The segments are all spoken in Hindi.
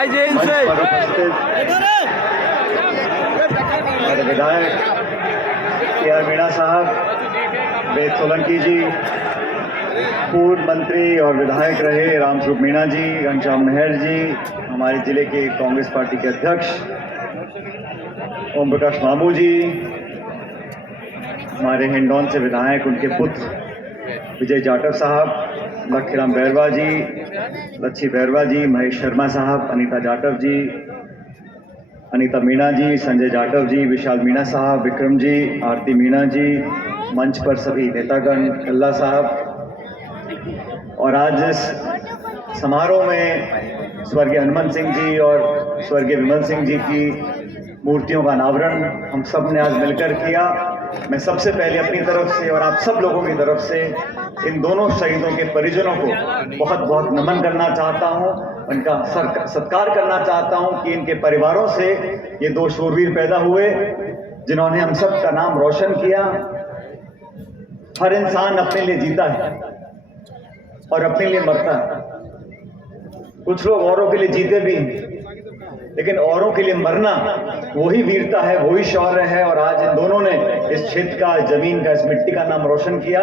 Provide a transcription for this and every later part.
भाई जैन से विधायक के.आर. मीणा साहब, वेद सोलंकी जी, पूर्व मंत्री और विधायक रहे रामस्वरूप मीणा जी, घनश्याम मेहर जी, हमारे जिले के कांग्रेस पार्टी के अध्यक्ष ओम प्रकाश मामू जी, हमारे हिंडौन से विधायक उनके पुत्र विजय जाटव साहब, लखीराम बैरवा जी, लच्छी बैरवा जी, महेश शर्मा साहब, अनीता जाटव जी, अनीता मीणा जी, संजय जाटव जी, विशाल मीणा साहब, विक्रम जी, आरती मीणा जी, मंच पर सभी नेतागण, कल्ला साहब, और आज इस समारोह में स्वर्गीय हनुमंत सिंह जी और स्वर्गीय विमल सिंह जी की मूर्तियों का अनावरण हम सब ने आज मिलकर किया। मैं सबसे पहले अपनी तरफ से और आप सब लोगों की तरफ से इन दोनों शहीदों के परिजनों को बहुत बहुत नमन करना चाहता हूं, उनका सत्कार करना चाहता हूं कि इनके परिवारों से ये दो शूरवीर पैदा हुए जिन्होंने हम सब का नाम रोशन किया। हर इंसान अपने लिए जीता है और अपने लिए मरता है। कुछ लोग औरों के लिए जीते भी हैं, लेकिन औरों के लिए मरना वही वीरता है, वही शौर्य है। और आज इन दोनों ने इस क्षेत्र का, जमीन का, इस मिट्टी का नाम रोशन किया।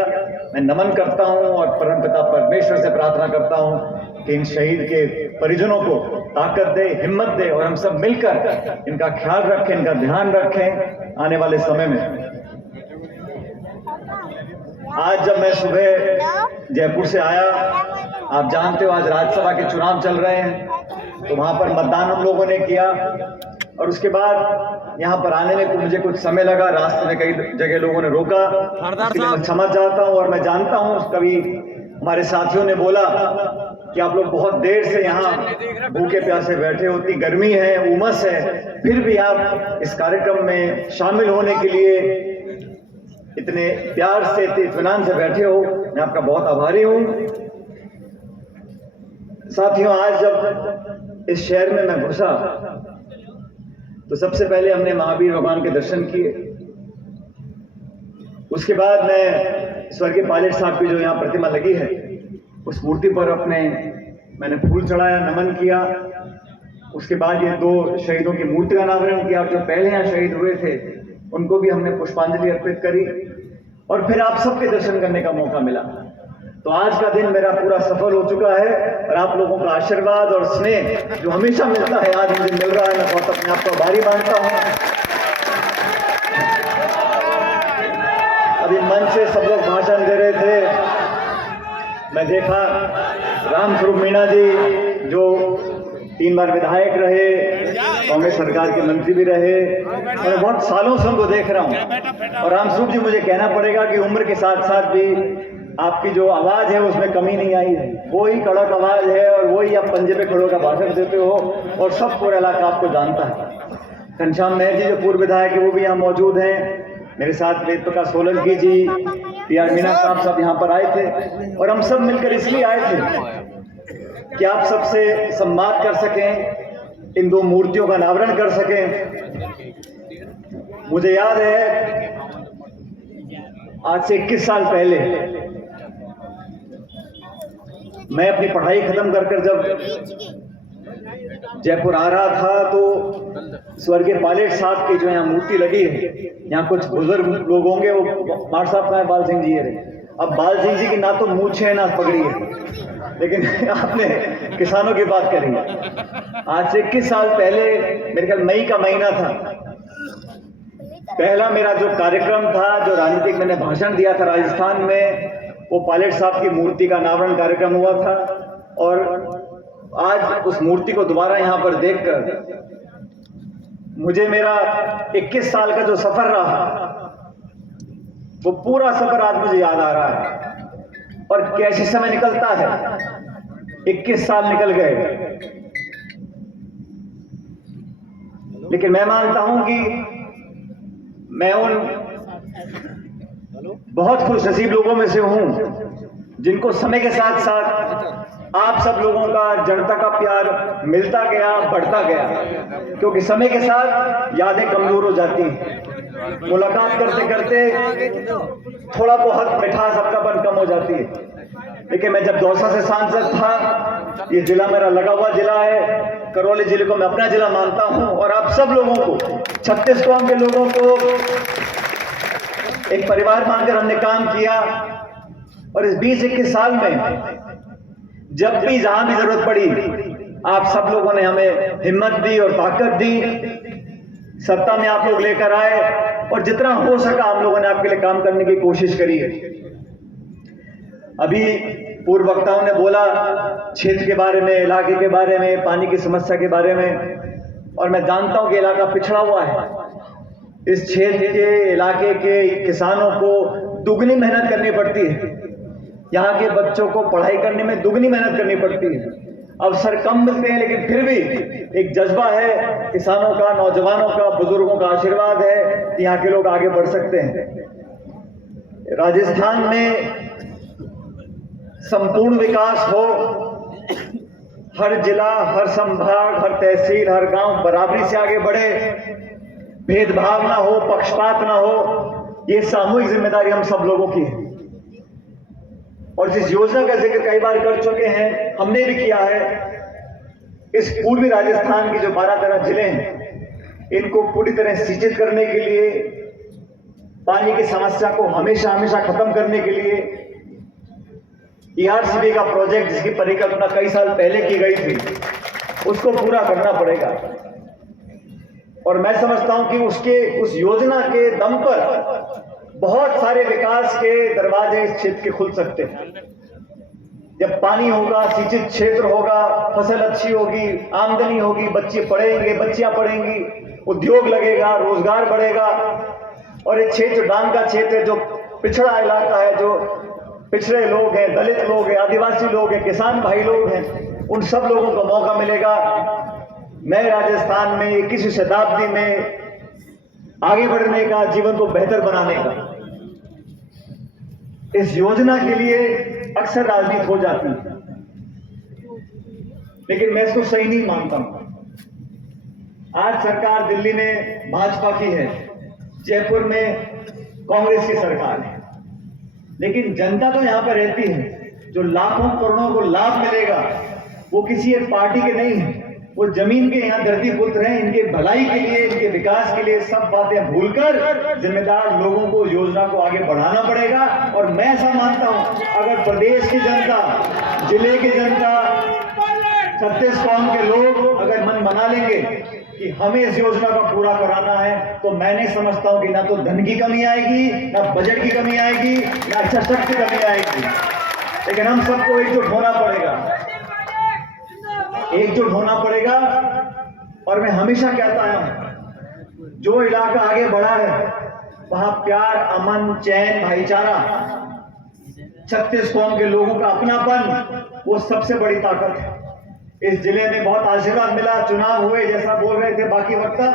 मैं नमन करता हूं और परमपिता परमेश्वर से प्रार्थना करता हूं कि इन शहीद के परिजनों को ताकत दे, हिम्मत दे और हम सब मिलकर इनका ख्याल रखें, इनका ध्यान रखें आने वाले समय में। आज जब मैं सुबह जयपुर से आया, आप जानते हो आज राज्यसभा के चुनाव चल रहे हैं, तो वहां पर मतदान हम लोगों ने किया और उसके बाद यहाँ पर आने में मुझे कुछ समय लगा। रास्ते में कई जगह लोगों ने रोका, इसके लिए मैं क्षमा चाहता हूँ। और मैं जानता हूँ कभी हमारे साथियों ने बोला कि आप लोग बहुत देर से यहाँ भूखे प्यासे बैठे हो, इतनी गर्मी है, उमस है, फिर भी आप इस कार्यक्रम में शामिल होने के लिए इतने प्यार से, इतने इत्मीनान से बैठे हो। मैं आपका बहुत आभारी हूँ। साथियों, आज जब इस शहर में मैं घुसा तो सबसे पहले हमने महावीर भगवान के दर्शन किए। उसके बाद मैं स्वर्गीय पायलट साहब की जो यहाँ प्रतिमा लगी है उस मूर्ति पर मैंने फूल चढ़ाया, नमन किया। उसके बाद ये दो शहीदों की मूर्ति का अनावरण किया। जो पहले यहाँ शहीद हुए थे उनको भी हमने पुष्पांजलि अर्पित करी और फिर आप सबके दर्शन करने का मौका मिला। तो आज का दिन मेरा पूरा सफल हो चुका है और आप लोगों का आशीर्वाद और स्नेह जो हमेशा मिलता है आज मुझे मिल रहा है। मैं बहुत अपने आप को आभारी मानता हूँ। अभी मंच से सब लोग भाषण दे रहे थे, मैं देखा रामस्वरूप मीणा जी जो 3 बार विधायक रहे, कांग्रेस सरकार के मंत्री भी रहे, मैं बहुत सालों से उनको देख रहा हूँ। और रामस्वरूप जी, मुझे कहना पड़ेगा कि उम्र के साथ साथ भी आपकी जो आवाज है उसमें कमी नहीं आई है। वही कड़क आवाज है और वही आप पंजे पे खड़े होकर भाषण देते हो और सब पूरा इलाका आपको जानता है। घनश्याम मेहर जी जो पूर्व विधायक है वो भी यहाँ मौजूद हैं। मेरे साथ वेद प्रकाश सोलंकी जी, के.आर. मीणा साहब सब यहाँ पर आए थे और हम सब मिलकर इसलिए आए थे कि आप सबसे संवाद कर सकें, इन दो मूर्तियों का अनावरण कर सकें। मुझे याद है आज से 21 साल पहले मैं अपनी पढ़ाई खत्म कर जब जयपुर आ रहा था तो स्वर्गीय पायलट साहब की जो यहाँ मूर्ति लगी है, यहाँ कुछ बुजुर्ग लोग होंगे, वो मार साहब का है, बाल सिंह जी है। अब बाल सिंह जी की ना तो मूंछ है ना पगड़ी है, लेकिन आपने किसानों की बात करी। आज से 21 साल पहले मेरे ख्याल मई का महीना था, पहला मेरा जो कार्यक्रम था, जो राजनीतिक मैंने भाषण दिया था राजस्थान में, वो पायलट साहब की मूर्ति का अनावरण कार्यक्रम हुआ था। और आज उस मूर्ति को दोबारा यहाँ पर देखकर मुझे मेरा 21 साल का जो सफर रहा वो पूरा सफर आज मुझे याद आ रहा है। और कैसे समय निकलता है, 21 साल निकल गए, लेकिन मैं मानता हूं कि मैं उन बहुत खुश नसीब लोगों में से हूं जिनको समय के साथ साथ आप सब लोगों का, जनता का प्यार मिलता गया, बढ़ता गया। क्योंकि समय के साथ यादें कमजोर हो जाती हैं, मुलाकात करते करते थोड़ा बहुत मिठास अपनापन कम हो जाती है। लेकिन मैं जब दौसा से सांसद था, ये जिला मेरा लगा हुआ जिला है, करौली जिले को मैं अपना जिला मानता हूं और आप सब लोगों को, 36 कौम के लोगों को एक परिवार मानकर हमने काम किया। और इस 20-21 साल में जब भी जहां भी जरूरत पड़ी, आप सब लोगों ने हमें हिम्मत दी और ताकत दी, सत्ता में आप लोग लेकर आए और जितना हो सका हम लोगों ने आपके लिए काम करने की कोशिश करी है। अभी पूर्व वक्ताओं ने बोला क्षेत्र के बारे में, इलाके के बारे में, पानी की समस्या के बारे में, और मैं जानता हूं कि इलाका पिछड़ा हुआ है। इस क्षेत्र के इलाके के किसानों को दुगनी मेहनत करनी पड़ती है, यहाँ के बच्चों को पढ़ाई करने में दुगनी मेहनत करनी पड़ती है। अवसर कम मिलते हैं लेकिन फिर भी एक जज्बा है किसानों का, नौजवानों का, बुजुर्गों का आशीर्वाद है कि यहाँ के लोग आगे बढ़ सकते हैं। राजस्थान में संपूर्ण विकास हो, हर जिला, हर संभाग, हर तहसील, हर गांव बराबरी से आगे बढ़े, भेदभाव ना हो, पक्षपात ना हो, ये सामूहिक जिम्मेदारी हम सब लोगों की है। और जिस योजना का जिक्र कई बार कर चुके हैं, हमने भी किया है, इस पूर्वी राजस्थान के जो 12-13 जिले हैं, इनको पूरी तरह सिंचित करने के लिए, पानी की समस्या को हमेशा हमेशा खत्म करने के लिए ERCB का प्रोजेक्ट, जिसकी परिकल्पना कई साल पहले की गई थी, उसको पूरा करना पड़ेगा। और मैं समझता हूं कि उस योजना के दम पर बहुत सारे विकास के दरवाजे इस क्षेत्र के खुल सकते हैं। जब पानी होगा, सिंचित क्षेत्र होगा, फसल अच्छी होगी, आमदनी होगी, बच्चे पढ़ेंगे, बच्चियां पढ़ेंगी, उद्योग लगेगा, रोजगार बढ़ेगा। और ये क्षेत्र डांग का क्षेत्र है, जो पिछड़ा इलाका है, जो पिछड़े लोग हैं, दलित लोग हैं, आदिवासी लोग हैं, किसान भाई लोग हैं, उन सब लोगों को मौका मिलेगा नए राजस्थान में 21वीं शताब्दी में आगे बढ़ने का, जीवन को बेहतर बनाने का। इस योजना के लिए अक्सर राजनीति हो जाती है, लेकिन मैं इसको सही नहीं मानता हूं। आज सरकार दिल्ली में भाजपा की है, जयपुर में कांग्रेस की सरकार है, लेकिन जनता तो यहां पर रहती है। जो लाखों करोड़ों को लाभ मिलेगा वो किसी एक पार्टी के नहीं है, वो जमीन के यहाँ धरती पुत्र हैं। इनके भलाई के लिए, इनके विकास के लिए सब बातें भूलकर जिम्मेदार लोगों को योजना को आगे बढ़ाना पड़ेगा। और मैं ऐसा मानता हूं, अगर प्रदेश की जनता, जिले की जनता, 36 कौम के लोग अगर मन बना लेंगे कि हमें इस योजना का पूरा कराना है, तो मैं नहीं समझता हूं कि ना तो धन की कमी आएगी, ना बजट की कमी आएगी, ना इच्छा शक्ति की कमी आएगी। लेकिन हम सबको एकजुट होना पड़ेगा, एकजुट होना पड़ेगा। और मैं हमेशा कहता हूं, जो इलाका आगे बढ़ा है वहां प्यार, अमन, चैन, भाईचारा, 36 कौम के लोगों का अपनापन, वो सबसे बड़ी ताकत है। इस जिले में बहुत आशीर्वाद मिला, चुनाव हुए, जैसा बोल रहे थे बाकी वक्ता,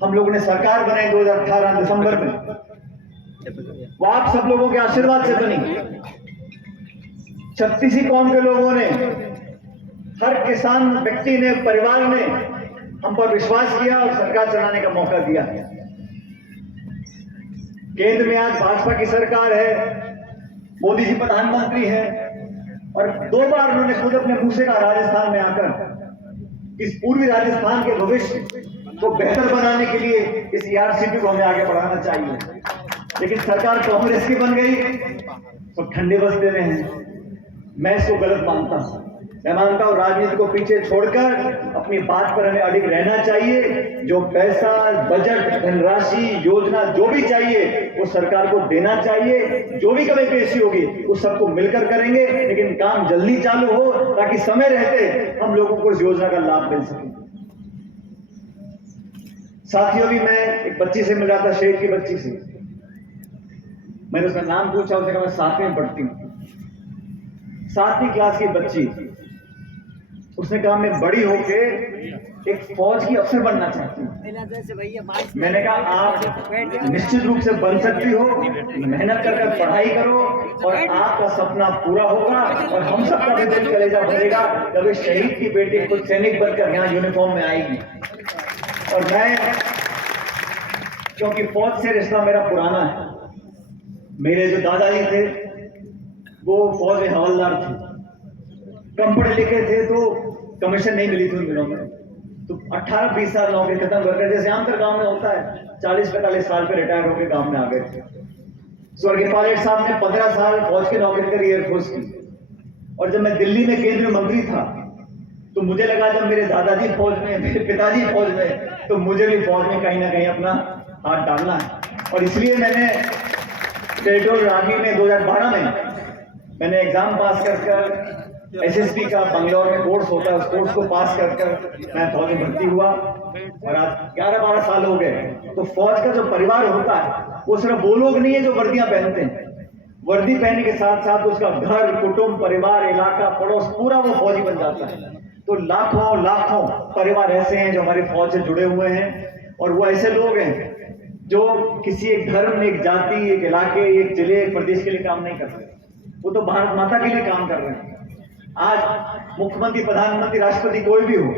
हम लोगों ने सरकार बनाई 2018 दिसंबर में, वो आप सब लोगों के आशीर्वाद से बनी। 36 कौम के लोगों ने, हर किसान व्यक्ति ने, परिवार ने हम पर विश्वास किया और सरकार चलाने का मौका दिया। केंद्र में आज भाजपा की सरकार है, मोदी जी प्रधानमंत्री हैं, और 2 बार उन्होंने खुद अपने मुंह से कहा राजस्थान में आकर, इस पूर्वी राजस्थान के भविष्य को बेहतर बनाने के लिए इस ERCB को हमें आगे बढ़ाना चाहिए। लेकिन सरकार कांग्रेस की बन गई, तो ठंडे बस्ते में है। मैं इसको गलत मानता हूं। मैं मानता हूं राजनीति को पीछे छोड़कर अपनी बात पर हमें अडिग रहना चाहिए। जो पैसा, बजट, धनराशि, योजना जो भी चाहिए वो सरकार को देना चाहिए। जो भी कमी पेशी होगी उस सबको मिलकर करेंगे, लेकिन काम जल्दी चालू हो ताकि समय रहते हम लोगों को इस योजना का लाभ मिल सके। साथियों, भी मैं एक बच्ची से मिल रहा था, शहर की बच्ची से। मैंने उसका नाम पूछा, उसने कहा मैं 7वीं में पढ़ती हूँ। 7वीं क्लास की बच्ची, उसने कहा मैं बड़ी होके एक फौज की अफसर बनना चाहती हूँ। मैंने कहा आप निश्चित रूप से बन सकती हो, मेहनत कर पढ़ाई करो और आपका सपना पूरा होगा। और हम सबका भी दिल कलेजा भरेगा जब इस शहीद की बेटी खुद सैनिक बनकर यहाँ यूनिफॉर्म में आएगी। और मैं, क्योंकि फौज से रिश्ता मेरा पुराना है, मेरे जो दादाजी थे वो फौज में हवलदार थे, कम पढ़े लिखे थे, तो कमीशन नहीं मिली थी उन दिनों में, तो 18-20 साल नौकरी खत्म करके, जैसे आमतौर गांव में होता है, 40-45 साल पे रिटायर होकर गांव में आ गए थे। स्वर्गीय पायलट साहब ने 15 साल फौज की नौकरी करी, एयरफोर्स की। और जब मैं दिल्ली में केंद्रीय मंत्री था तो मुझे लगा जब मेरे दादाजी फौज में, मेरे पिताजी फौज में, तो मुझे भी फौज में कहीं ना कहीं अपना हाथ डालना है। और इसलिए मैंने टेरिटोरियल आर्मी में 2012 में मैंने एग्जाम पास कर एसएसबी का बंगलौर में कोर्स होता है, उस कोर्स को पास कर मैं फौज में भर्ती हुआ और आज 11-12 साल हो गए। तो फौज का जो परिवार होता है वो सिर्फ वो लोग नहीं है जो वर्दियां पहनते हैं, वर्दी पहनने के साथ साथ उसका घर, कुटुंब, परिवार, इलाका, पड़ोस, पूरा वो फौजी बन जाता है। तो लाखों लाखों परिवार ऐसे हैं जो हमारी फौज से जुड़े हुए हैं, और वो ऐसे लोग हैं जो किसी एक धर्म, एक जाति, एक इलाके, एक जिले, एक प्रदेश के लिए काम नहीं करते, वो तो भारत माता के लिए काम कर रहे हैं। आज मुख्यमंत्री, प्रधानमंत्री, राष्ट्रपति कोई भी हो,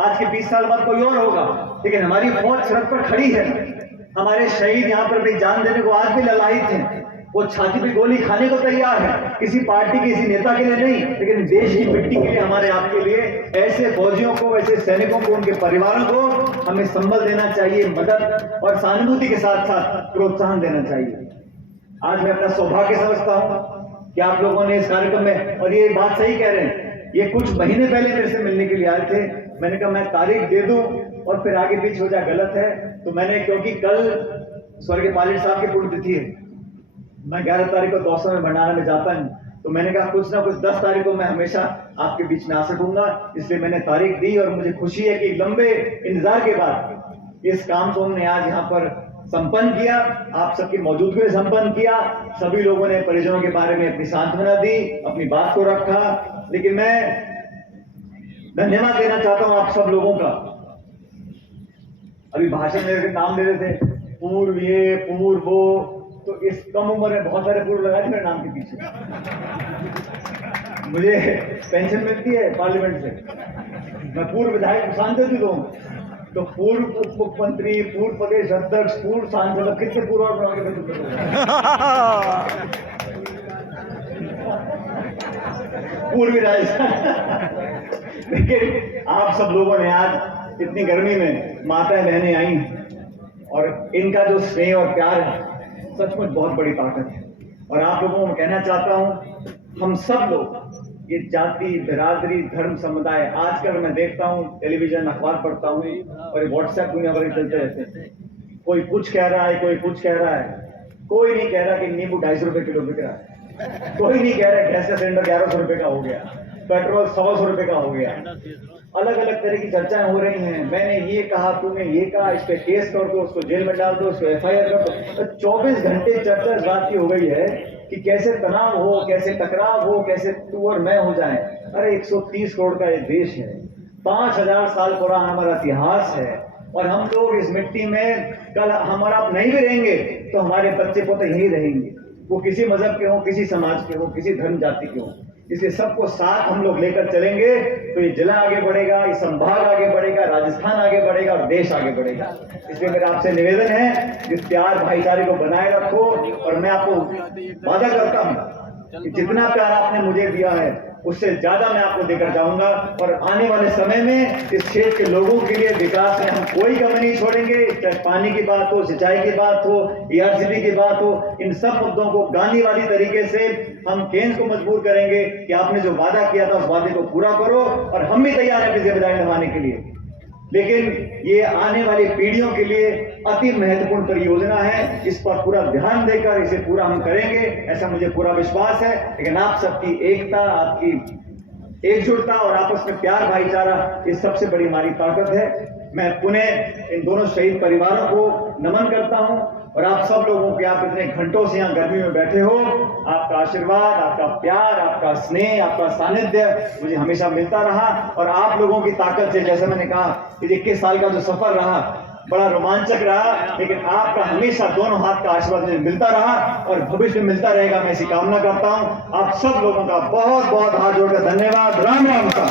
आज के 20 साल बाद कोई और होगा, लेकिन हमारी फौज सड़क पर खड़ी है। हमारे शहीद यहाँ पर भी जान देने को आज भी ललायित हैं, वो छाती पे गोली खाने को तैयार है, किसी पार्टी, किसी नेता के लिए नहीं, लेकिन देश की मिट्टी के लिए, हमारे आपके लिए। ऐसे फौजियों को, ऐसे सैनिकों को, उनके परिवारों को हमें संबल देना चाहिए, मदद और सहानुभूति के साथ साथ प्रोत्साहन देना चाहिए। आज मैं अपना सौभाग्य समझता हूं कि आप लोगों ने इस कार्यक्रम में, और ये बात सही कह रहे हैं, ये कुछ महीने पहले मेरे से मिलने के लिए आए थे। मैंने कहा मैं तारीख दे दूं और फिर आगे पीछे हो जाए, गलत है। तो मैंने, क्योंकि कल स्वर्गीय पायलट साहब की पुण्यतिथि है, मैं 11 तारीख को दौसा में भंडारा में जाता हूं, तो मैंने कहा कुछ ना कुछ 10 तारीख को मैं हमेशा आपके बीच में आ सकूंगा, इसलिए मैंने तारीख दी। और मुझे खुशी है कि लंबे इंतजार के बाद इस काम को हमने आज यहाँ पर संपन्न किया, आप सबकी मौजूदगी में संपन्न किया। सभी लोगों ने परिजनों के बारे में अपनी सांत्वना दी, अपनी बात को रखा। लेकिन मैं धन्यवाद देना चाहता हूं आप सब लोगों का। अभी भाषण में नाम ले रहे थे, पूर्व ये, पूर्व वो, तो इस कम उम्र में बहुत सारे पूर्व लगा दी मेरे नाम के पीछे। मुझे पेंशन मिलती है पार्लियामेंट से, मैं पूर्व विधायक सांसद भी हूं, तो पूर्व उप मुख्यमंत्री, पूर्व प्रदेश अध्यक्ष, पूर्व सांसद, कितने पूर्व और पूर्वी राजस्थान। लेकिन आप सब लोगों ने आज इतनी गर्मी में माताएं बहनें आई, और इनका जो स्नेह और प्यार है सचमुच बहुत बड़ी ताकत है। और आप लोगों को कहना चाहता हूं, हम सब लोग, ये जाति, बिरादरी, धर्म, समुदाय, आजकल मैं देखता हूं, टेलीविजन, अखबार पढ़ता हूं और व्हाट्सएप दुनिया भर चलते रहते हैं। कोई कुछ कह रहा है, कोई कुछ कह रहा है। कोई नहीं कह रहा कि नींबू 250 रुपए किलो बिक रहा है, कोई नहीं कह रहा गैस का सिलेंडर 1100 रुपए का हो गया, पेट्रोल 100 रुपए का हो गया। अलग अलग तरह की चर्चाएं हो रही हैं, मैंने ये कहा, तूने ये कहा, इस पे केस कर दो, उसको जेल में डाल दो, उसको FIR कर दो। 24 घंटे चर्चा इस बात की हो गई है कि कैसे तनाव हो, कैसे टकराव हो, कैसे तू और मैं हो जाए। अरे 130 करोड़ का ये देश है, 5000 साल पुराना हमारा इतिहास है, और हम लोग इस मिट्टी में, कल हमारा आप नहीं भी रहेंगे तो हमारे बच्चे पोते यही रहेंगे, वो किसी मजहब के हो, किसी समाज के हो, किसी धर्म जाति के हो। इसलिए सबको साथ हम लोग लेकर चलेंगे तो ये जिला आगे बढ़ेगा, ये संभाग आगे बढ़ेगा, राजस्थान आगे बढ़ेगा और देश आगे बढ़ेगा। इसलिए मेरा आपसे निवेदन है, इस प्यार भाईचारे को बनाए रखो। और मैं आपको वादा करता हूं कि जितना प्यार आपने मुझे दिया है उससे ज्यादा मैं आपको देकर जाऊंगा, और आने वाले समय में इस क्षेत्र के लोगों के लिए विकास में हम कोई कमी नहीं छोड़ेंगे। चाहे पानी की बात हो, सिंचाई की बात हो, ERCP की बात हो, इन सब मुद्दों को गांधीवादी तरीके से हम केंद्र को मजबूर करेंगे कि आपने जो वादा किया था उस वादे को पूरा करो, और हम भी तैयार हैं अपनी जिम्मेदारी निभाने के लिए। लेकिन ये आने वाली पीढ़ियों के लिए अति महत्वपूर्ण परियोजना है, इस पर पूरा ध्यान देकर इसे पूरा हम करेंगे, ऐसा मुझे पूरा विश्वास है। लेकिन आप सबकी एकता, आपकी एकजुटता और आपस में प्यार, भाईचारा, ये सबसे बड़ी हमारी ताकत है। मैं पुनः इन दोनों शहीद परिवारों को नमन करता हूं, और आप सब लोगों के, आप इतने घंटों से यहाँ गर्मी में बैठे हो, आपका आशीर्वाद, आपका प्यार, आपका स्नेह, आपका सानिध्य मुझे हमेशा मिलता रहा। और आप लोगों की ताकत से, जैसे मैंने कहा, 21 साल का जो सफर रहा बड़ा रोमांचक रहा, लेकिन आपका हमेशा दोनों हाथ का आशीर्वाद मुझे मिलता रहा और भविष्य में मिलता रहेगा, मैं ऐसी कामना करता हूं। आप सब लोगों का बहुत बहुत हाथ जोड़कर धन्यवाद। राम राम का।